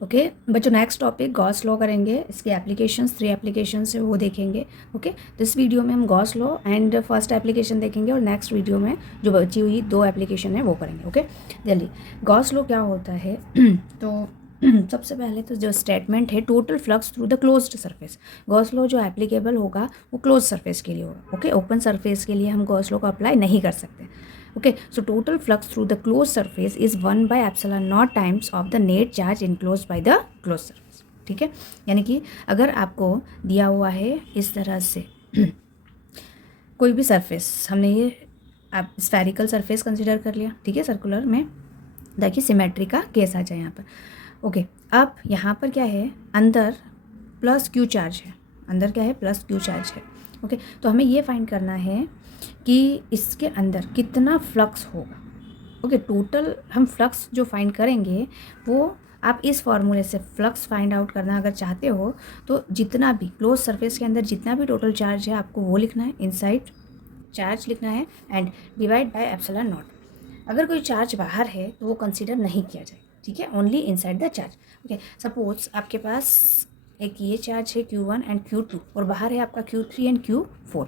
Okay बच्चों, next topic Gauss law करेंगे। इसके एप्लीकेशंस 3 एप्लीकेशंस है वो देखेंगे। ओके तो इस वीडियो में हम Gauss law and first application देखेंगे और नेक्स्ट वीडियो में जो बची हुई 2 एप्लीकेशन है वो करेंगे। ओके जल्दी, गॉस लॉ क्या होता है तो सबसे पहले तो जो स्टेटमेंट है total flux through the closed surface, Gauss law जो एप्लीकेबल होगा वो क्लोज सरफेस के लिए होगा। ओके ओपन सरफेस के लिए हम गॉस लॉ को अप्लाई नहीं कर सकते। okay so total flux through the closed surface is 1 by epsilon naught times of the net charge enclosed by the closed surface। ठीक है, यानी कि अगर आपको दिया हुआ है इस तरह से कोई भी सरफेस, हमने ये आप स्फेरिकल सरफेस कंसिडर कर लिया, ठीक है, सर्कुलर में, ताकि सिमेट्री का केस आ जाए यहाँ पर। ओके अब यहाँ पर क्या है, अंदर प्लस क्यू चार्ज है, अंदर क्या है प्लस क्यू चार्ज है। ओके तो हमें ये फाइंड करना है कि इसके अंदर कितना फ्लक्स होगा। ओके टोटल हम फ्लक्स जो फाइंड करेंगे वो आप इस फॉर्मूले से फ्लक्स फाइंड आउट करना अगर चाहते हो तो जितना भी क्लोज सरफेस के अंदर जितना भी टोटल चार्ज है आपको वो लिखना है, इनसाइड चार्ज लिखना है and divide by epsilon not. अगर कोई चार्ज बाहर है तो वो कंसीडर नहीं किया जाए, ठीक है, only inside the charge. Okay suppose आपके पास एक ये चार्ज है Q1 एंड Q2 और बाहर है आपका Q3 एंड Q4,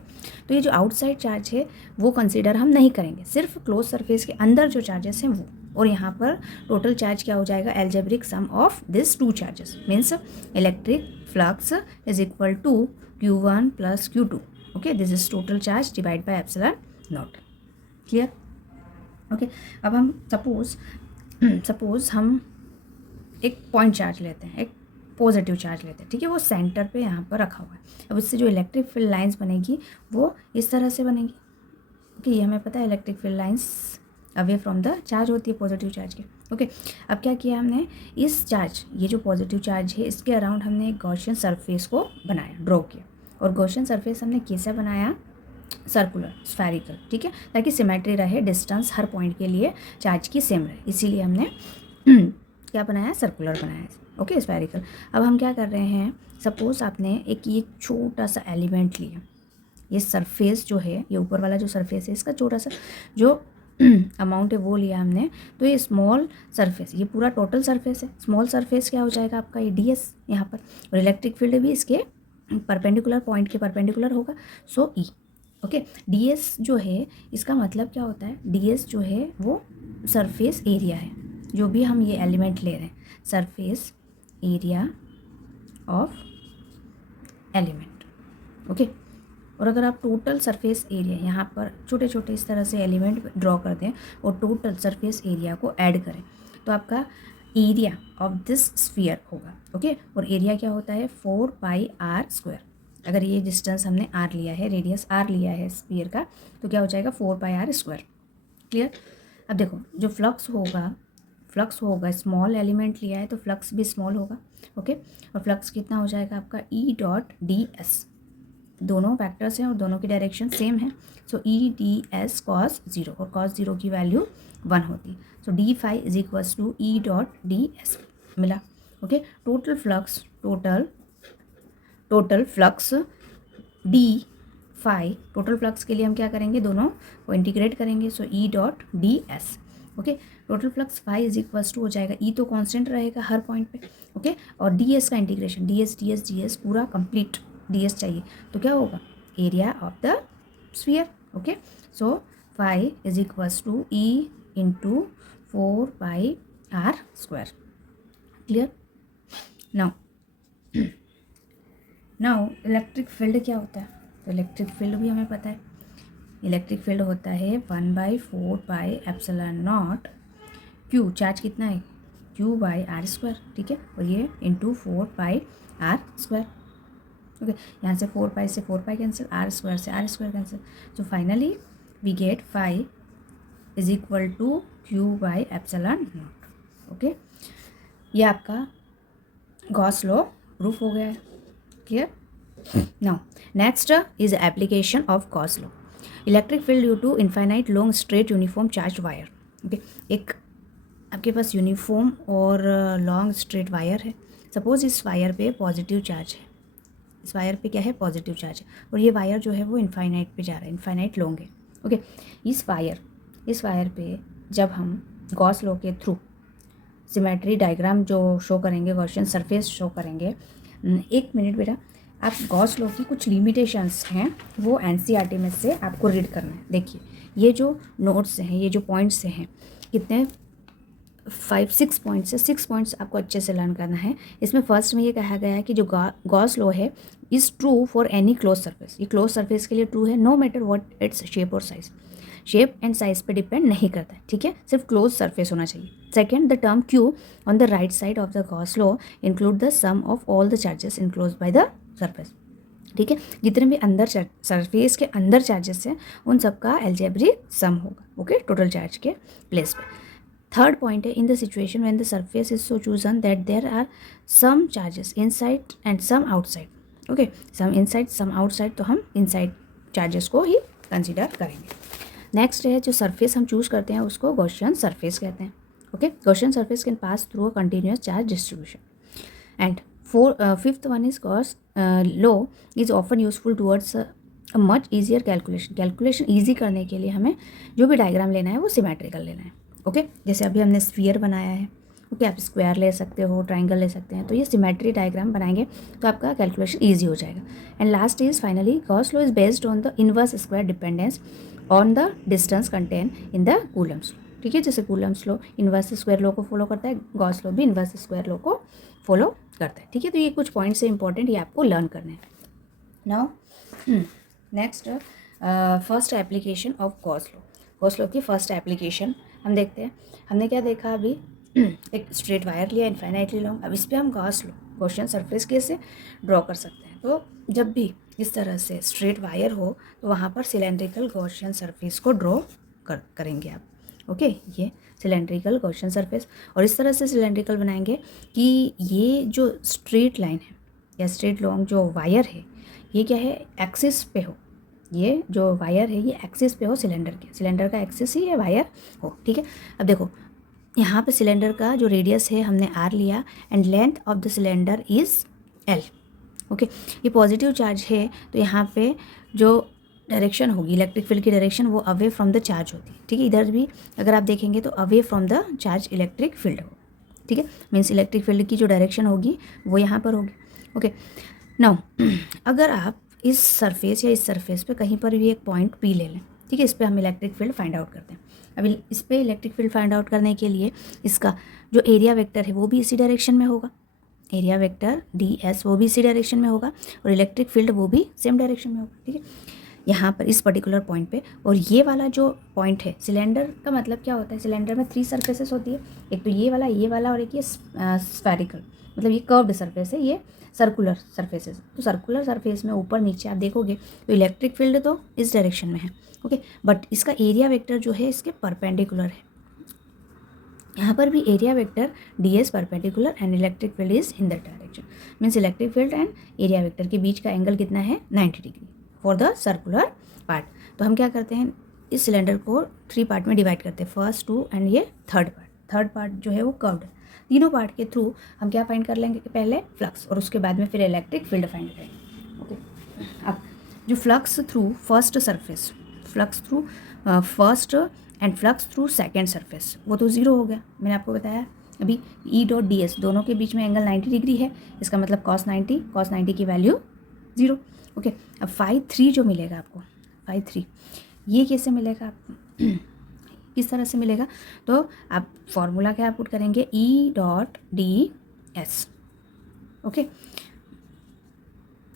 तो ये जो आउटसाइड चार्ज है वो कंसीडर हम नहीं करेंगे, सिर्फ क्लोज सरफेस के अंदर जो चार्जेस हैं वो। और यहाँ पर टोटल चार्ज क्या हो जाएगा, algebraic sum of this two charges means electric flux is equal to Q1 plus Q2। Okay this is total charge divide by epsilon naught. Clear? Okay अब हम सपोज हम एक पॉइंट चार्ज लेते हैं, एक पॉजिटिव चार्ज लेते हैं, ठीक है, वो सेंटर पे यहाँ पर रखा हुआ है। अब इससे जो इलेक्ट्रिक फील्ड लाइंस बनेगी वो इस तरह से बनेगी। ओके ये हमें पता है electric field lines away from the charge होती है पॉजिटिव चार्ज के। ओके अब क्या किया हमने, इस चार्ज, ये जो पॉजिटिव चार्ज है इसके अराउंड हमने एक गॉसियन सरफेस को बनाया, ड्रॉ किया। और गॉसियन सरफेस हमने कैसे बनाया, सर्कुलर स्फेरिकल, ठीक है, ताकि सिमेट्री रहे, डिस्टेंस हर पॉइंट के लिए चार्ज की सेम रहे, इसीलिए हमने क्या बनाया, सर्कुलर बनाया। Okay spherical. अब हम क्या कर रहे हैं, सपोज आपने एक ये छोटा सा एलिमेंट लिया, ये सरफेस जो है, ये ऊपर वाला जो सरफेस है इसका छोटा सा जो अमाउंट है वो लिया हमने, तो ये स्मॉल सरफेस, ये पूरा टोटल सरफेस है, स्मॉल सरफेस क्या हो जाएगा आपका ये ds यहाँ पर, और इलेक्ट्रिक फील्ड भी इसके परपेंडिकुलर, पॉइंट के परपेंडिकुलर होगा, सो E। ओके ds जो है इसका मतलब क्या होता है, ds जो है वो सरफेस एरिया है, जो भी हम ये एलिमेंट ले रहे हैं, surface area of element. Okay और अगर आप टोटल सरफेस एरिया यहाँ पर छोटे छोटे इस तरह से एलिमेंट ड्रॉ कर दें और टोटल सरफेस एरिया को ऐड करें तो आपका एरिया ऑफ दिस स्फीयर होगा। ओके और एरिया क्या होता है 4πr²। अगर ये डिस्टेंस हमने r लिया है, रेडियस r लिया है स्फीयर का, तो क्या हो जाएगा 4πr²। क्लियर? अब देखो जो फ्लक्स होगा स्मॉल एलिमेंट लिया है तो फ्लक्स भी स्मॉल होगा। ओके और फ्लक्स कितना हो जाएगा आपका E.ds, दोनों फैक्टर्स हैं और दोनों की डायरेक्शन सेम है, सो E.ds cos 0 और cos 0 की वैल्यू 1 होती है, so d∅ is equals to E.ds मिला। Okay total flux d∅, total flux के लिए हम क्या करेंगे, दोनों को इंटीग्रेट करेंगे, so E.ds। Okay total flux phi is equals to हो जाएगा, ई तो कांस्टेंट रहेगा हर पॉइंट पे। ओके और ds का इंटीग्रेशन, ds पूरा कंप्लीट ds चाहिए, तो क्या होगा, area of the sphere. Okay so phi is equals to E into 4πr²। Clear? Now electric field क्या होता है, तो इलेक्ट्रिक फील्ड भी हमें पता है, इलेक्ट्रिक फील्ड होता है 1/4πε0 Q, चार्ज कितना है Q/r², ठीक है, और ये इंटू 4πr²। ओके यहाँ से 4π से 4π कैंसिल, r² से r² cancel, so finally we get phi is equal to Q/ε0। Okay ये आपका गॉस लॉ प्रूफ हो गया है। Clear? Now next is application of Gauss law, electric field due to infinite long straight uniform charge wire. Okay एक आपके पास uniform और long straight wire है, सपोज इस वायर पे पॉजिटिव चार्ज है, इस वायर पे क्या है, पॉजिटिव चार्ज है, और ये वायर जो है वो इनफाइनाइट पे जा रहा है, इनफाइनाइट लॉन्ग है। ओके इस वायर पे जब हम गॉस लॉ के थ्रू सिमेट्री डायग्राम जो शो करेंगे, गॉसियन सरफेस शो करेंगे। एक मिनट बेटा, आप गॉस लॉ की कुछ लिमिटेशंस हैं वो एनसीईआरटी में से आपको रीड करना है। देखिए ये जो नोट्स हैं, ये जो पॉइंट्स हैं, कितने 5-6 पॉइंट्स है। 6 पॉइंट्स आपको अच्छे से लर्न करना है। इसमें फर्स्ट में ये कहा गया है कि जो गॉस लॉ है is true for any close surface. ये क्लोज सरफेस के लिए ट्रू है, no matter what its shape और साइज। शेप एंड साइज पे डिपेंड नहीं करता है, ठीक है, सिर्फ क्लोज सरफेस होना चाहिए। Second, the term Q on the right side of the Gauss law include the sum of all the charges enclose by the surface. ठीक है, जितने भी अंदर सरफेस के अंदर चार्जेस हैं उन सबका एल्जेब्रिक सम होगा, ओके, टोटल चार्ज के प्लेस पे। थर्ड पॉइंट है, in the situation when the surface is so chosen that there are some charges inside and some outside. Okay, some inside some outside, तो हम inside charges को ही consider करेंगे। Next है, जो surface हम choose करते हैं उसको गॉसियन सरफेस कहते हैं। Okay, Gaussian surface can pass through a continuous charge distribution. And fifth one is Gauss law is often useful towards much easier calculation. Calculation easy करने के लिए हमें जो भी डायग्राम लेना है वो सिमेट्रिकल लेना है। ओके, जैसे अभी हमने स्फीयर बनाया है, ओके, आप स्क्वायर ले सकते हो, ट्राइंगल ले सकते हैं, तो ये सिमेट्री डायग्राम बनाएंगे तो आपका कैलकुलेशन ईजी हो जाएगा। And last is finally, Gauss law is based on the inverse square dependence on the distance contain in the Coulomb's law. ठीक है, जैसे Coulomb's law inverse square law को फॉलो करता है, गॉस लॉ भी inverse square law को follow करता है। ठीक है, तो ये कुछ पॉइंट्स है इंपॉर्टेंट, ये आपको लर्न करने हैं। Now next, first application of Gauss law. Gauss law की फर्स्ट एप्लीकेशन हम देखते हैं। हमने क्या देखा अभी, एक स्ट्रेट वायर लिया इनफाइनाइटली लॉन्ग। अब इस पर हम गॉस लॉ, गॉसियन सरफेस कैसे ड्रॉ कर सकते हैं। तो जब भी इस तरह से स्ट्रेट वायर हो तो वहाँ पर सिलेंड्रिकल गॉसियन सरफेस को ड्रॉ करेंगे आप। ओके, ये सिलेंड्रिकल गॉसियन सरफेस, और इस तरह से सिलेंड्रिकल बनाएंगे कि ये जो स्ट्रेट लाइन है या स्ट्रेट लॉन्ग जो वायर है ये क्या है, एक्सिस पे हो। ये जो वायर है ये एक्सिस पे हो सिलेंडर के, सिलेंडर का एक्सिस ही ये वायर हो। ठीक है, अब देखो यहाँ पे सिलेंडर का जो रेडियस है हमने आर लिया and length of the cylinder is L. Okay, ये पॉजिटिव चार्ज है तो यहाँ पे जो डायरेक्शन होगी इलेक्ट्रिक फील्ड की डायरेक्शन वो अवे फ्रॉम द चार्ज होती है। ठीक है, इधर भी अगर आप देखेंगे तो away from the charge electric field हो। ठीक है, मीन्स इलेक्ट्रिक फील्ड की जो डायरेक्शन होगी वो यहाँ पर होगी। ओके, नाउ अगर आप इस सरफेस या इस सरफेस पे कहीं पर भी एक पॉइंट पी ले लें, ठीक है, इस पर हम इलेक्ट्रिक फील्ड फाइंड आउट करते हैं। अभी इस पर इलेक्ट्रिक फील्ड फाइंड आउट करने के लिए इसका जो एरिया वेक्टर है वो भी इसी डायरेक्शन में होगा, एरिया वेक्टर ds वो भी इसी डायरेक्शन में होगा, और इलेक्ट्रिक फील्ड वो भी सेम डायरेक्शन में होगा। ठीक है, यहाँ पर इस पर्टिकुलर पॉइंट पे, और ये वाला जो पॉइंट है, सिलेंडर का मतलब क्या होता है, सिलेंडर में 3 सरफेसेस होती है, एक तो ये वाला और एक ये स्फेरिकल, मतलब ये कर्व्ड सरफेस है, ये सर्कुलर सरफेसेस। तो सर्कुलर सरफेस में ऊपर नीचे आप देखोगे तो इलेक्ट्रिक फील्ड तो इस डायरेक्शन में है, ओके, बट इसका एरिया वेक्टर जो है इसके परपेंडिकुलर है। यहाँ पर भी area vector ds perpendicular and electric field is in that direction. Means electric field and area vector के बीच का एंगल कितना है, 90 degree for the circular part. तो हम क्या करते हैं, इस सिलेंडर को 3 पार्ट में डिवाइड करते हैं, फर्स्ट 2 एंड ये थर्ड पार्ट जो है वो कर्व्ड है। तीनों पार्ट के थ्रू हम क्या फाइंड कर लेंगे कि पहले फ्लक्स और उसके बाद में फिर इलेक्ट्रिक फील्ड फाइंड करेंगे। ओके, अब जो flux through first surface, flux through first and flux through second surface, वो तो 0 हो गया। मैंने आपको बताया अभी E डॉट ds दोनों के बीच में एंगल 90 डिग्री है, इसका मतलब cos 90 की वैल्यू 0। ओके, अब φ3 जो मिलेगा आपको, φ3 ये कैसे मिलेगा आपको, किस तरह से मिलेगा, तो आप फॉर्मूला क्या पुट करेंगे, E dot ds। Okay,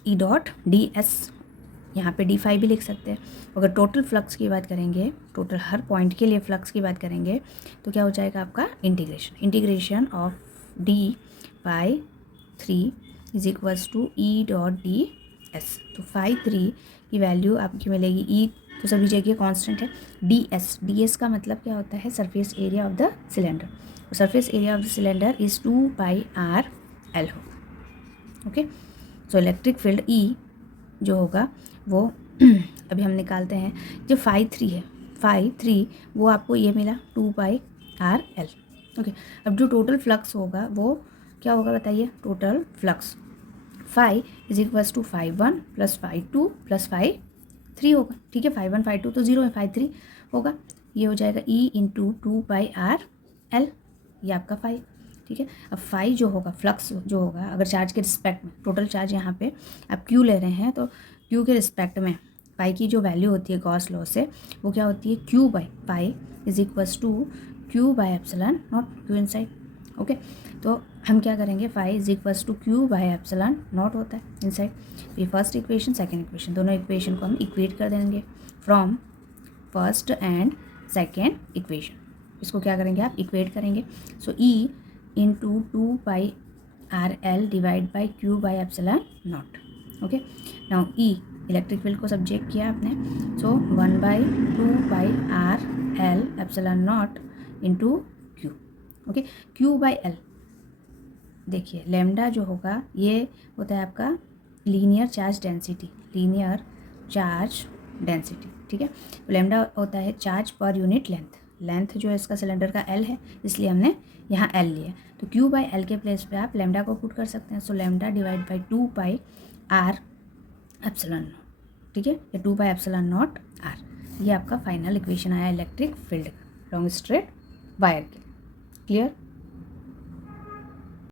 E dot ds, यहाँ पे d5 भी लिख सकते हैं। अगर टोटल फ्लक्स की बात करेंगे, टोटल हर पॉइंट के लिए फ्लक्स की बात करेंगे तो क्या हो जाएगा आपका integration of d/3 is equals to E dot ds। तो φ3 की वैल्यू आपकी मिलेगी, E तो सभी जगह कांस्टेंट है, ds का मतलब क्या होता है, surface area of the cylinder, और surface area of the cylinder is 2πr/L होगा। Okay, so electric field E जो होगा वो अभी हम निकालते हैं, जो φ3 है, φ3 वो आपको ये मिला 2πr/L। ओके, अब जो टोटल फ्लक्स होगा वो क्या होगा बताइए, total flux φ is equals to φ1 plus φ2 plus φ3 होगा। ठीक है, φ1 φ2 तो 0 है, φ3 होगा, ये हो जाएगा E इंटू 2πr/L, ये आपका φ। ठीक है। अब फाई जो होगा, फ्लक्स जो होगा, अगर चार्ज के रिस्पेक्ट में, टोटल चार्ज यहाँ पे आप क्यू ले रहे हैं तो क्यू के रिस्पेक्ट में पाई की जो वैल्यू होती है गॉस लॉ से, वो क्या होती है, q by pi is equals to q by epsilon naught q inside. Okay, तो हम क्या करेंगे, phi is equals to q by epsilon naught होता है इनसाइड। ये फर्स्ट इक्वेशन, सेकेंड इक्वेशन, दोनों इक्वेशन को हम इक्वेट कर देंगे from first and second equation. इसको क्या करेंगे आप, इक्वेट करेंगे। So E into 2πRL divide by q by epsilon naught. Okay, now E electric field को सब्जेक्ट किया आपने, सो 1/2πRL epsilon not into Q. Okay, Q by L, देखिए lambda जो होगा ये होता है आपका linear charge density, linear charge density, ठीक है। तो लेमडा होता है charge per unit length, length जो है इसका सिलेंडर का एल है, इसलिए हमने यहाँ एल लिया। तो क्यू बाई एल के प्लेस पे आप लेमडा को पुट कर सकते हैं। So lambda divide by 2πR epsilon not, ठीक है, या 2π एप्सिलॉन नॉट आर। ये आपका फाइनल इक्वेशन आया इलेक्ट्रिक फील्ड का लॉन्ग स्ट्रेट वायर के। क्लियर।